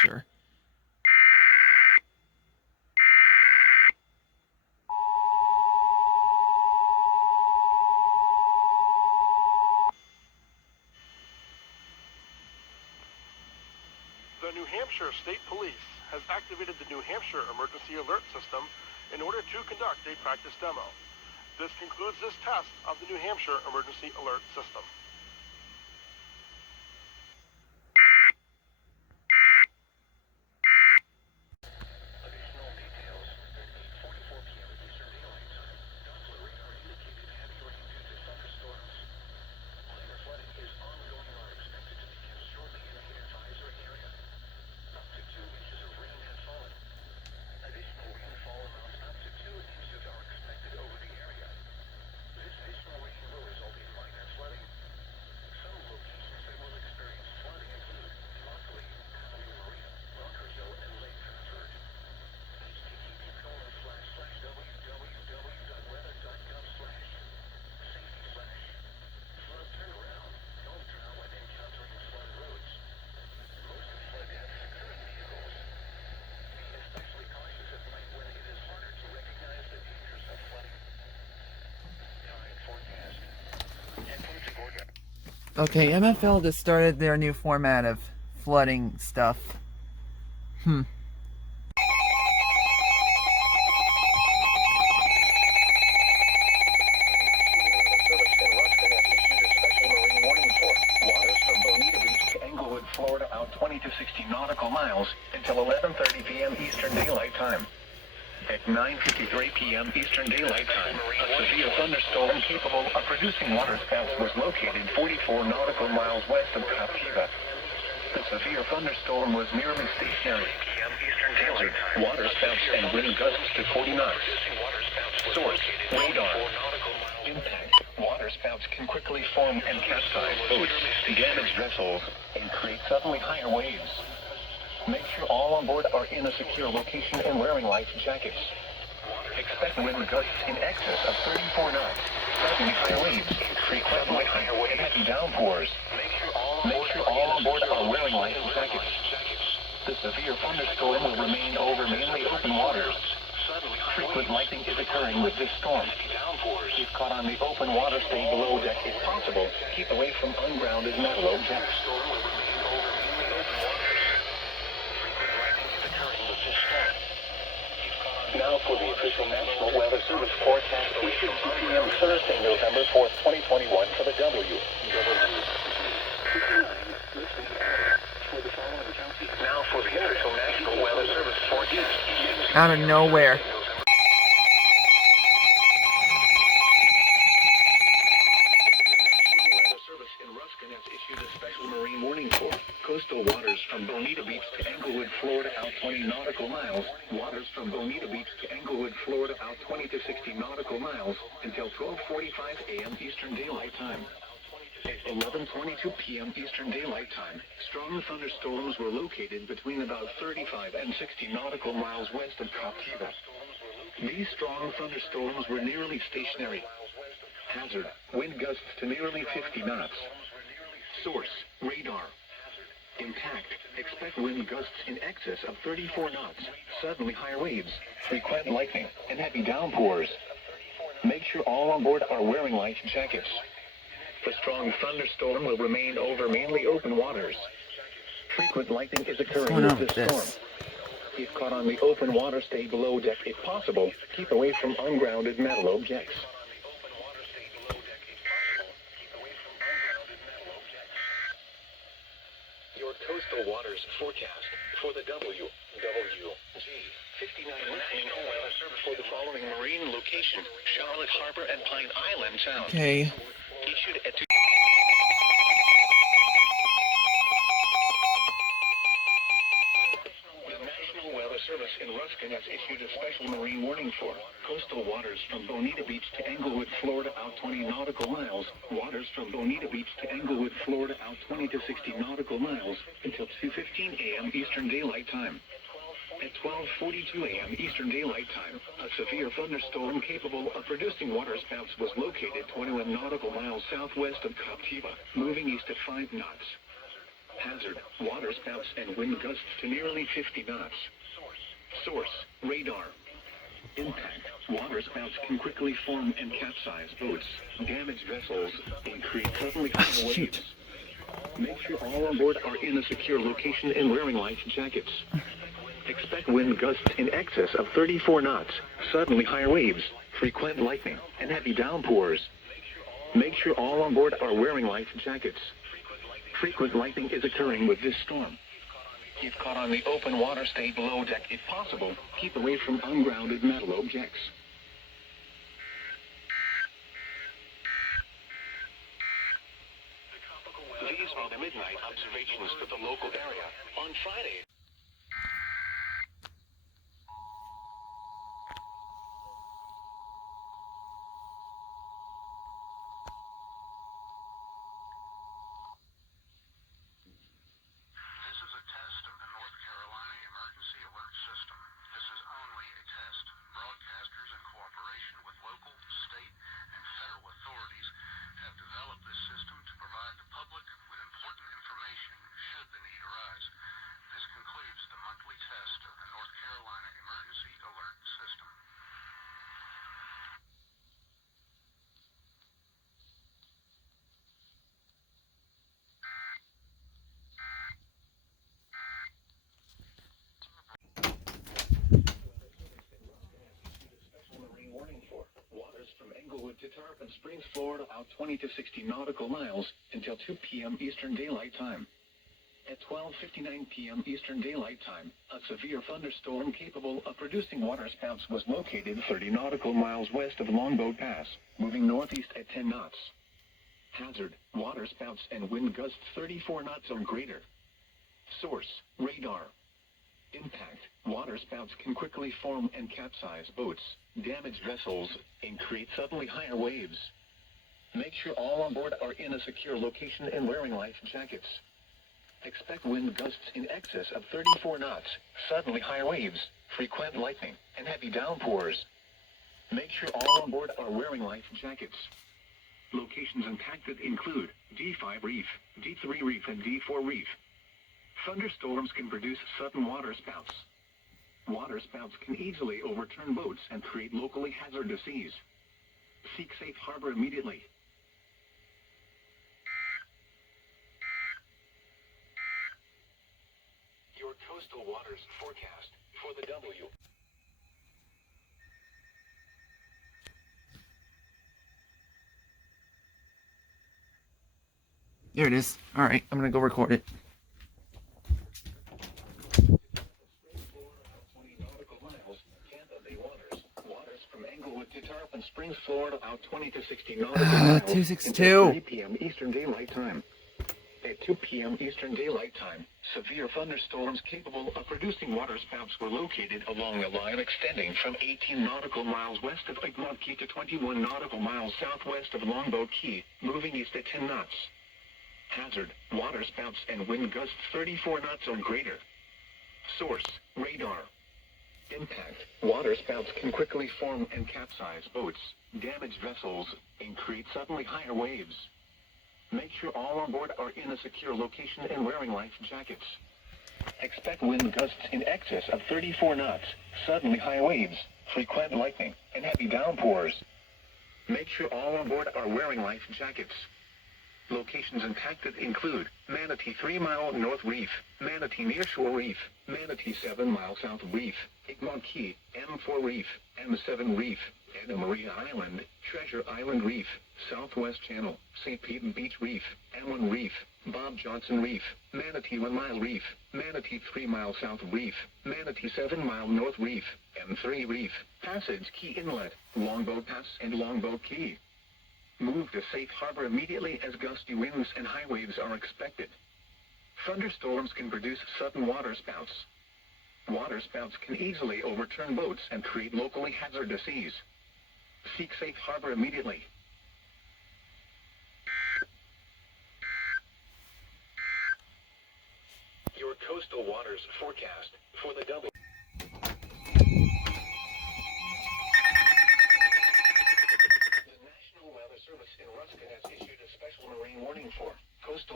Hampshire. The New Hampshire State Police has activated the New Hampshire Emergency Alert System in order to conduct a practice demo. This concludes this test of the New Hampshire Emergency Alert System. Okay, MFL just started their new format of flooding stuff. Florida out 20 to 60 nautical miles until 11:30 p.m. Eastern Daylight Time. At 9:53 p.m. Eastern Daylight Time, a severe thunderstorm capable of producing waterspouts was located 44 nautical miles west of Captiva. The severe thunderstorm was nearly stationary. Eastern Daylight Time. Waterspouts and wind gusts to 40 knots. Source: radar. Impact: waterspouts can quickly form and capsize boats, damage vessels, and create suddenly higher waves. Make sure all on board are in a secure location and wearing life jackets. Expect wind gusts in excess of 34 knots, suddenly higher waves, frequently higher waves, and heavy downpours. Make sure all on board are wearing life jackets. The severe thunderstorm will remain over mainly open waters. Frequent lightning is occurring with this storm. If caught on the open water, stay below deck if possible. Keep away from ungrounded metal objects. Now for the official National Weather Service forecast issued 2 p.m. Thursday, November 4th, 2021 for the W. Now for the official National Weather Service forecast. Out of nowhere. Ruskin has issued a special marine warning for coastal waters from Bonita Beach to Englewood, Florida, out 20 nautical miles. Waters from Bonita Beach to Englewood, Florida, out 20 to 60 nautical miles until 12:45 a.m. Eastern Daylight Time. At 11:22 p.m. Eastern Daylight Time, strong thunderstorms were located between about 35 and 60 nautical miles west of Captiva. These strong thunderstorms were nearly stationary. Hazard: wind gusts to nearly 50 knots. Source: radar. Impact: expect wind gusts in excess of 34 knots, suddenly higher waves, frequent lightning, and heavy downpours. Make sure all on board are wearing life jackets. The strong thunderstorm will remain over mainly open waters. Frequent lightning is occurring with this storm. If caught on the open water, stay below deck if possible. Keep away from ungrounded metal objects. Your coastal waters forecast for the WG 59 National Weather Service for the following marine location: Charlotte Harbor and Pine Island Sound. Okay. Issued at 2. The National Weather Service in Ruskin has issued a special marine warning for coastal waters from Bonita Beach to Englewood, Florida, out 20 nautical miles. Waters from Bonita Beach to Englewood, Florida, out 20 to 60 nautical miles until 2:15 a.m. Eastern Daylight Time. At 12:42 a.m. Eastern Daylight Time, a severe thunderstorm capable of producing waterspouts was located 21 nautical miles southwest of Captiva, moving east at 5 knots. Hazard, water spouts and wind gusts to nearly 50 knots. Source, radar. Impact, water spouts can quickly form and capsize boats, damage vessels, and create suddenly high waves. Make sure all on board are in a secure location and wearing life jackets. Expect wind gusts in excess of 34 knots, suddenly higher waves, frequent lightning, and heavy downpours. Make sure all on board are wearing life jackets. Frequent lightning is occurring with this storm. If caught on the open water, stay below deck if possible. Keep away from ungrounded metal objects. These are the midnight observations for the local area on Friday. This is a test of the North Carolina Emergency Alert System. This is only a test. Broadcasters, in cooperation with local, state, and federal authorities, have developed this system to provide the public with important information should the need arise. This concludes the monthly test of the North Carolina Emergency Alert System. Marine warning for waters from Englewood to Tarpon Springs, Florida, out 20 to 60 nautical miles until 2 p.m. Eastern Daylight Time. At 12:59 p.m. Eastern Daylight Time, a severe thunderstorm capable of producing waterspouts was located 30 nautical miles west of Longboat Pass, moving northeast at 10 knots. Hazard, waterspouts and wind gusts 34 knots or greater. Source, radar. Impact, waterspouts can quickly form and capsize boats, damage vessels, and create suddenly higher waves. Make sure all on board are in a secure location and wearing life jackets. Expect wind gusts in excess of 34 knots, suddenly higher waves, frequent lightning, and heavy downpours. Make sure all on board are wearing life jackets. Locations impacted include D5 Reef, D3 Reef, and D4 Reef. Thunderstorms can produce sudden waterspouts. Waterspouts can easily overturn boats and create locally hazardous seas. Seek safe harbor immediately. Your coastal waters forecast for the W. Here it is. All right, I'm gonna go record it. 20 nautical miles, Tampa Bay waters. Waters from Englewood to Tarpon Springs, Florida, out 20 to 60 nautical miles. 262. Until 3 p.m. Eastern Daylight Time. At 2 p.m. Eastern Daylight Time, severe thunderstorms capable of producing waterspouts were located along a line extending from 18 nautical miles west of Egmont Key to 21 nautical miles southwest of Longboat Key, moving east at 10 knots. Hazard, waterspouts and wind gusts 34 knots or greater. Source, radar. Impact, waterspouts can quickly form and capsize boats, damage vessels, and create suddenly higher waves. Make sure all on board are in a secure location and wearing life jackets. Expect wind gusts in excess of 34 knots, suddenly high waves, frequent lightning, and heavy downpours. Make sure all on board are wearing life jackets. Locations impacted include Manatee 3 Mile North Reef, Manatee Nearshore Reef, Manatee 7 Mile South Reef, Egmont Key, M4 Reef, M7 Reef, Anna Maria Island, Treasure Island Reef, Southwest Channel, St. Pete Beach Reef, M1 Reef, Bob Johnson Reef, Manatee 1 Mile Reef, Manatee 3 Mile South Reef, Manatee 7 Mile North Reef, M3 Reef, Passage Key Inlet, Longboat Pass, and Longboat Key. Move to safe harbor immediately as gusty winds and high waves are expected. Thunderstorms can produce sudden waterspouts. Waterspouts can easily overturn boats and create locally hazardous seas. Seek safe harbor immediately. Your coastal waters forecast for the W. The National Weather Service in Ruskin has issued a special marine warning for coastal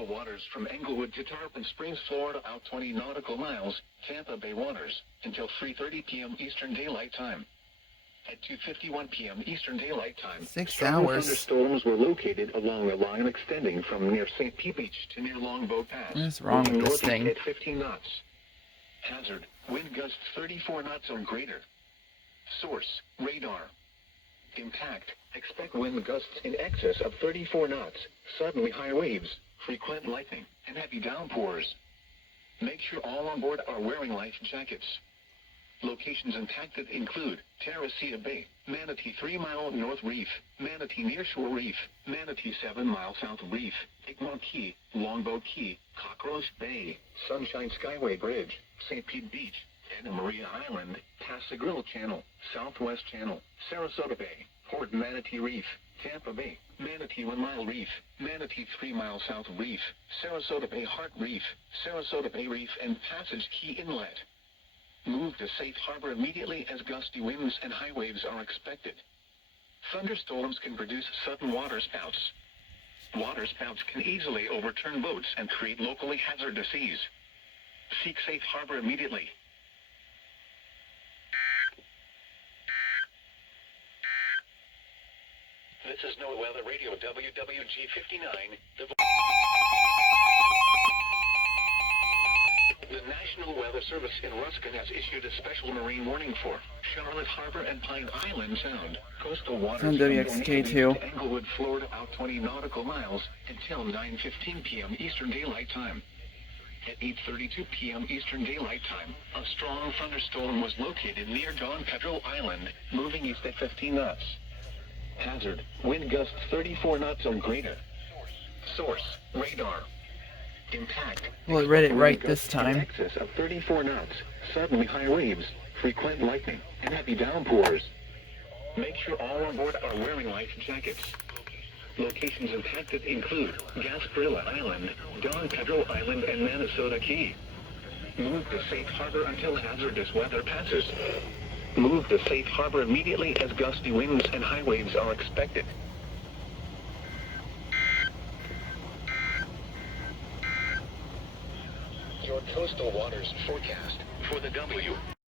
coastal waters from Englewood to Tarpon Springs, Florida out 20 nautical miles, Tampa Bay waters, until 3:30 p.m. Eastern Daylight Time. At 2:51 p.m. Eastern Daylight Time, 6 strong hours. thunderstorms were located along a line extending from near St. Pete Beach to near Longboat Pass. What's wrong with moving this northeast thing? at 15 knots. Hazard, wind gusts 34 knots or greater. Source, radar. Impact, expect wind gusts in excess of 34 knots, suddenly high waves, frequent lightning, and heavy downpours. Make sure all on board are wearing life jackets. Locations impacted include Terracea Bay, Manatee 3 Mile North Reef, Manatee Nearshore Reef, Manatee 7 Mile South Reef, Egmont Key, Longboat Key, Cockroach Bay, Sunshine Skyway Bridge, St. Pete Beach, Anna Maria Island, Pascagoula Channel, Southwest Channel, Sarasota Bay, Port Manatee Reef, Tampa Bay, Manatee 1 Mile Reef, Manatee 3 Mile South Reef, Sarasota Bay Heart Reef, Sarasota Bay Reef and Passage Key Inlet. Move to safe harbor immediately as gusty winds and high waves are expected. Thunderstorms can produce sudden water spouts. Water spouts can easily overturn boats and create locally hazardous seas. Seek safe harbor immediately. This is NOAA Weather Radio WWG-59. The National Weather Service in Ruskin has issued a special marine warning for Charlotte Harbor and Pine Island Sound. Coastal waters on from WXK2. to Englewood, Florida out 20 nautical miles until 9:15 p.m. Eastern Daylight Time. At 8:32 p.m. Eastern Daylight Time, a strong thunderstorm was located near Don Pedro Island, moving east at 15 knots. Hazard, wind gusts 34 knots or greater. Source, radar. Impact. Well, it read it right wind this gusts time. In excess of 34 knots, suddenly high waves, frequent lightning, and heavy downpours. Make sure all on board are wearing life jackets. Locations impacted include Gasparilla Island, Don Pedro Island, and Minnesota Key. Move to safe harbor until hazardous weather passes. Move to safe harbor immediately as gusty winds and high waves are expected. Your coastal waters forecast for the W.